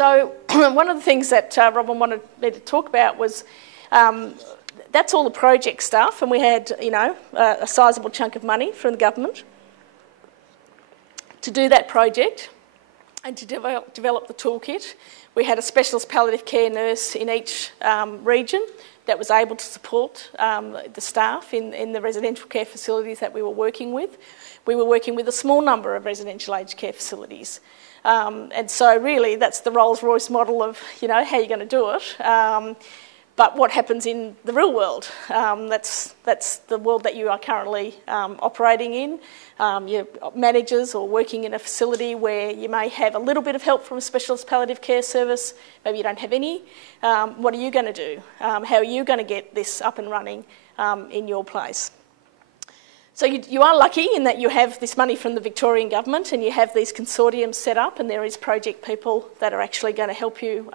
So one of the things that Robin wanted me to talk about was that's all the project stuff, and we had, you know, a sizable chunk of money from the government to do that project and to develop the toolkit. We had a specialist palliative care nurse in each region that was able to support the staff in the residential care facilities that we were working with. We were working with a small number of residential aged care facilities. And so really that's the Rolls-Royce model of, you know, how you're going to do it. But what happens in the real world? That's the world that you are currently operating in. You're managers or working in a facility where you may have a little bit of help from a specialist palliative care service, maybe you don't have any. What are you going to do? How are you going to get this up and running in your place? So you are lucky in that you have this money from the Victorian government and you have these consortiums set up, and there is project people that are actually going to help you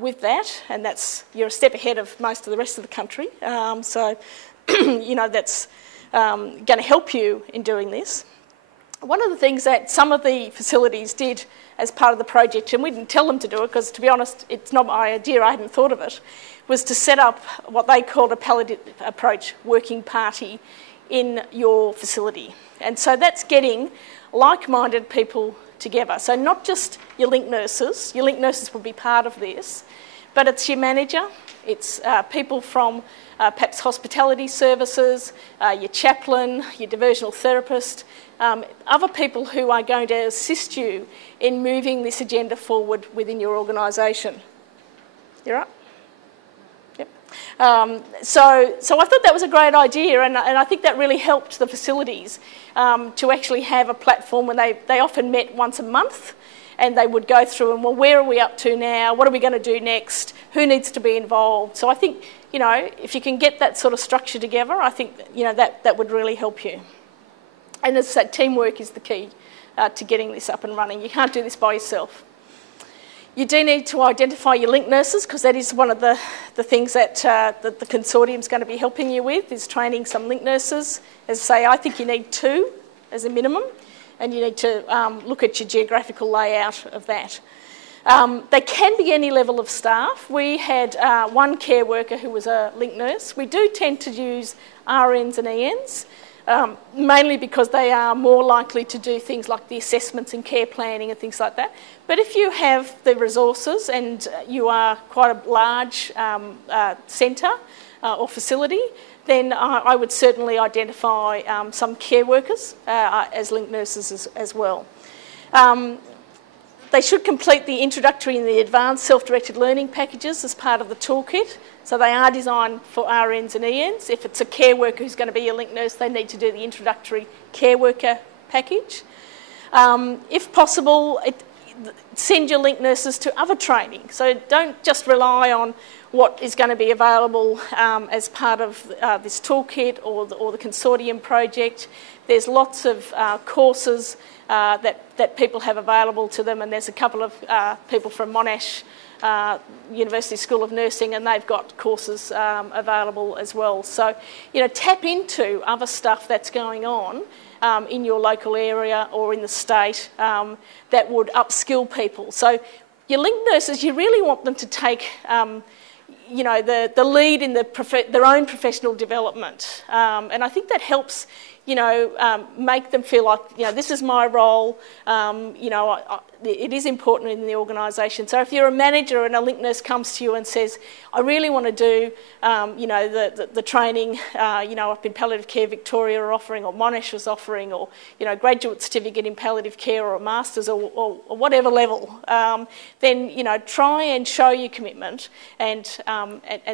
with that, and you're a step ahead of most of the rest of the country. So you know, that's going to help you in doing this. One of the things that some of the facilities did as part of the project, and we didn't tell them to do it because, to be honest, it's not my idea, I hadn't thought of it, was to set up what they called a palliative approach working party in your facility. And so that's getting like-minded people together. So not just your link nurses will be part of this, but it's your manager, it's people from perhaps hospitality services, your chaplain, your diversional therapist, other people who are going to assist you in moving this agenda forward within your organisation. You right? Yep. So I thought that was a great idea, and I think that really helped the facilities to actually have a platform when they often met once a month, and they would go through and, well, where are we up to now? What are we going to do next? Who needs to be involved? So I think, you know, if you can get that sort of structure together, I think, you know, that would really help you. And as I said, teamwork is the key to getting this up and running. You can't do this by yourself. You do need to identify your link nurses, because that is one of the things that the consortium is going to be helping you with, is training some link nurses. As I say, I think you need 2 as a minimum, and you need to look at your geographical layout of that. They can be any level of staff. We had one care worker who was a link nurse. We do tend to use RNs and ENs, mainly because they are more likely to do things like the assessments and care planning and things like that. But if you have the resources and you are quite a large centre or facility, then I would certainly identify some care workers as link nurses as well. They should complete the introductory and the advanced self-directed learning packages as part of the toolkit. So they are designed for RNs and ENs. If it's a care worker who's going to be a link nurse, they need to do the introductory care worker package. If possible, send your link nurses to other training. So don't just rely on what is going to be available as part of this toolkit or the consortium project. There's lots of courses that people have available to them, and there's a couple of people from Monash University School of Nursing, and they've got courses available as well. So, you know, tap into other stuff that's going on in your local area or in the state that would upskill people. So your link nurses, you really want them to take you know, the lead in their own professional development. And I think that helps, you know, make them feel like, you know, this is my role, you know, it is important in the organisation. So if you're a manager and a link nurse comes to you and says, I really want to do, you know, the training, you know, up in Palliative Care Victoria are offering, or Monash is offering, or, you know, graduate certificate in palliative care or a master's or whatever level, then, you know, try and show your commitment and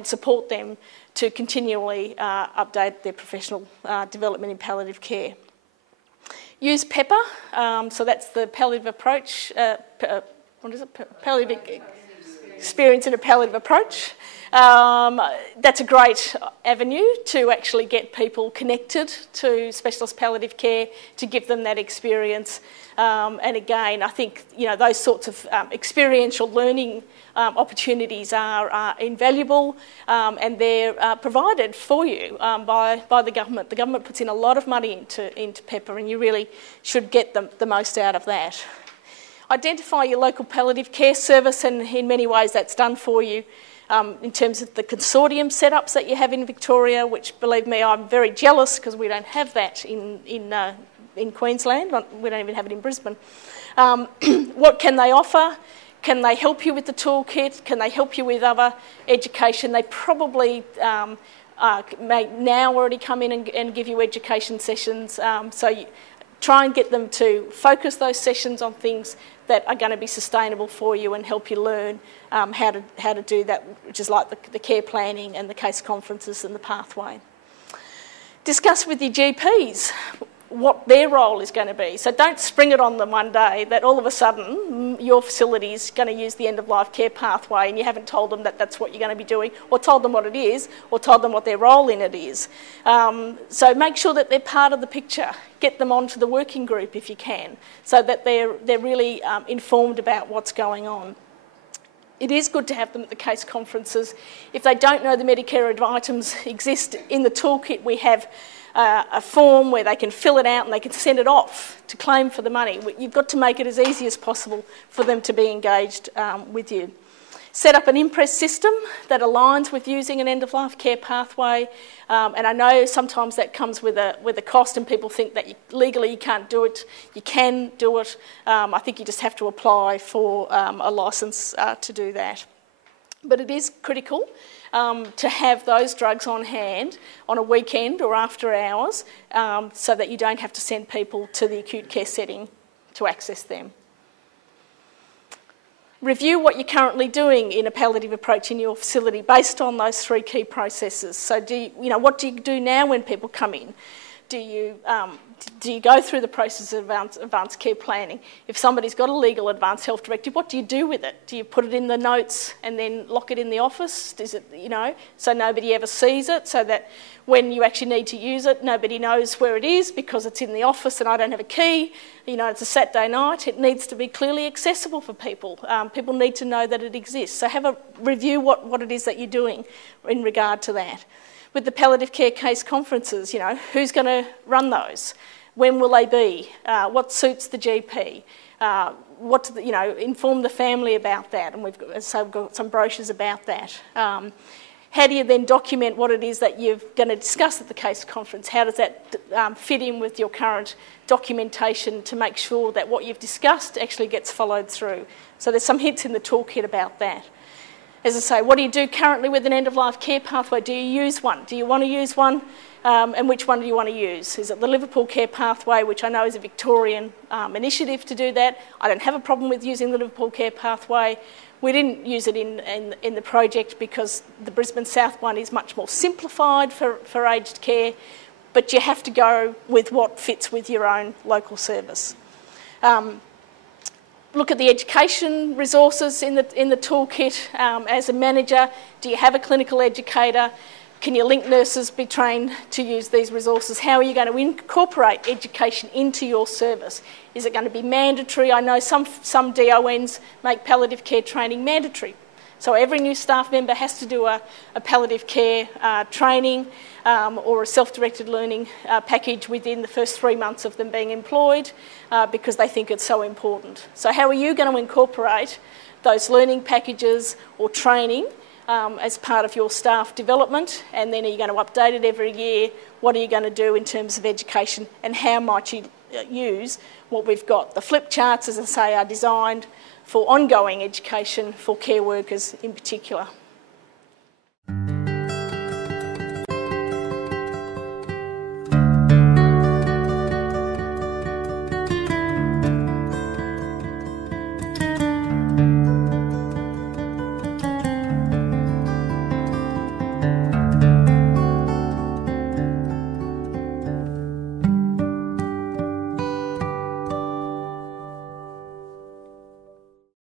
support them to continually update their professional development in palliative care. Use PEPA, so that's the palliative approach, what is it? Palliative experience in a palliative approach. That's a great avenue to actually get people connected to specialist palliative care, to give them that experience. And again, I think, you know, those sorts of experiential learning opportunities are invaluable, and they're provided for you by the government. The government puts in a lot of money into PEPA, and you really should get the most out of that. Identify your local palliative care service, and in many ways that's done for you in terms of the consortium setups that you have in Victoria, which, believe me, I'm very jealous because we don't have that in Queensland. We don't even have it in Brisbane. What can they offer? Can they help you with the toolkit? Can they help you with other education? They probably may now already come in and give you education sessions. So you try and get them to focus those sessions on things that are going to be sustainable for you and help you learn how to do that, which is like the care planning and the case conferences and the pathway. Discuss with your GPs what their role is going to be. So don't spring it on them one day that all of a sudden your facility is going to use the end-of-life care pathway and you haven't told them that that's what you're going to be doing, or told them what it is, or told them what their role in it is. So make sure that they're part of the picture. Get them onto the working group if you can, so that they're really informed about what's going on. It is good to have them at the case conferences. If they don't know the Medicare items exist in the toolkit, we have a form where they can fill it out and they can send it off to claim for the money. You've got to make it as easy as possible for them to be engaged with you. Set up an impress system that aligns with using an end-of-life care pathway, and I know sometimes that comes with a cost, and people think that legally you can't do it. You can do it. I think you just have to apply for a licence to do that. But it is critical to have those drugs on hand on a weekend or after hours, so that you don't have to send people to the acute care setting to access them. Review what you're currently doing in a palliative approach in your facility based on those three key processes. So what do you do now when people come in? Do you go through the process of advanced care planning? If somebody's got a legal advanced health directive, what do you do with it? Do you put it in the notes and then lock it in the office? Does it, so nobody ever sees it, so that when you actually need to use it, nobody knows where it is because it's in the office and I don't have a key. It's a Saturday night. It needs to be clearly accessible for people. People need to know that it exists. So have a review what it is that you're doing in regard to that. With the palliative care case conferences, who's going to run those? When will they be? What suits the GP? Inform the family about that, and we've got some brochures about that. How do you then document what it is that you're going to discuss at the case conference? How does that fit in with your current documentation to make sure that what you've discussed actually gets followed through? So there's some hints in the toolkit about that. As I say, what do you do currently with an end-of-life care pathway? Do you use one? Do you want to use one? And which one do you want to use? Is it the Liverpool Care Pathway, which I know is a Victorian initiative to do that? I don't have a problem with using the Liverpool Care Pathway. We didn't use it in the project because the Brisbane South one is much more simplified for aged care, but you have to go with what fits with your own local service. Look at the education resources in the toolkit. As a manager, do you have a clinical educator? Can your link nurses be trained to use these resources? How are you going to incorporate education into your service? Is it going to be mandatory? I know some DONs make palliative care training mandatory. So every new staff member has to do a palliative care training or a self-directed learning package within the first 3 months of them being employed because they think it's so important. So how are you going to incorporate those learning packages or training as part of your staff development, and then are you going to update it every year? What are you going to do in terms of education, and how might you use what we've got? The flip charts, as I say, are designed for ongoing education for care workers in particular.